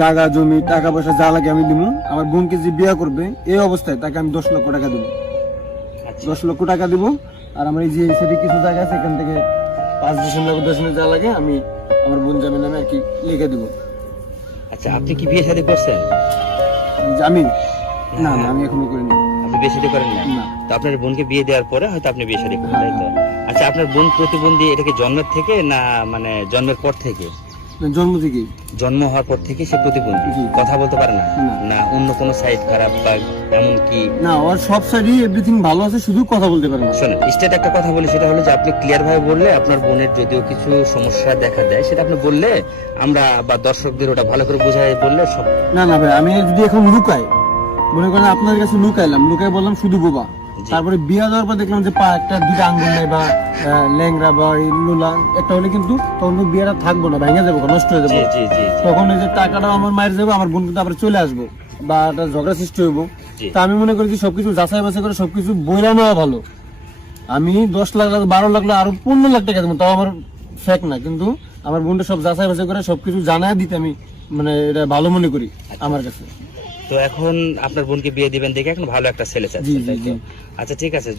জায়গা জমি টাকা পয়সা যা লাগে আমি দিব। আমার বোনকে যে বিয়ে করবে এই অবস্থায় তাকে আমি 10 লক্ষ টাকা দিব। 10 লক্ষ টাকা দিব। আর আমার এই যে সেটি কিছু জায়গা আছে এখান থেকে 5-10 যা লাগে আমি আমার বোন জামিন নামে আর কি লিখে দিব। আচ্ছা, আপনি কি বিয়ে শাদী করছেন? আমি না না আমি এখনো করিনি। আপনি বিয়ে শাদী করেন না? না। তো আপনার বোনকে বিয়ে দেওয়ার পরে হয়তো আপনি বিয়ে শাদী করবেন, তাই তো? আচ্ছা, আপনার বোন প্রতিবন্ধী এটা কি জন্মের থেকে না মানে জন্মের পর থেকে? জন্ম থেকেই। জন্ম হওয়ার পর থেকে সে প্রতিবন্ধী, জি। কথা বলতে পারে না? না। না অন্য কোনো সাইড খারাপ বা এমন কি? না, ওর সব সাইডই এভরিথিং ভালো আছে, শুধু কথা বলতে পারে না। শোনেন, স্টেট একটা কথা বলি, সেটা হলো যে আপনি ক্লিয়ার ভাবে বললে আপনার বোনের যদিও কিছু সমস্যা দেখা দেয় সেটা আপনি বললে আমরা বা দর্শকদের ওটা ভালো করে বোঝাই বললে সব। না না ভাই, আমি যদি এখন লুকাই, মনে করেন আপনার কাছে লুকাইলাম, লুকাই বললাম শুধু বোবা, জি। তারপরে বিয়া দেওয়ার পর দেখলাম যে পা একটা দুটো আঙ্গুল নাই বা ল্যাংরা বা এই লুলা একটা হলে কিন্তু তখন তো বিয়েটা থাকবো না, ভেঙে যাবো, নষ্ট হয়ে জি যাবো। জি জি জি। তখন এই যে টাকাটাও আমার মায়ের যাবো, আমার বোন কিন্তু আবার চলে আসবো বা একটা ঝগড়া সৃষ্টি হইব। জি। তা আমি মনে করি যে সবকিছু যাচাই বাছাই করে সবকিছু বইলা নেওয়া ভালো। আমি 10 লাখ 12 লাখ আরো 15 লাখ টাকা দেবো, তাও আমার ফেক না, কিন্তু আমার বোনটা সব যাচাই বাছাই করে সবকিছু জানায় দিতে আমি মানে এটা ভালো মনে করি আমার কাছে। তো এখন আপনার বোনকে বিয়ে দিবেন দেখে এখন ভালো একটা ছেলে জি চাচ্ছেন, জি তাই তো? জি। আচ্ছা ঠিক আছে।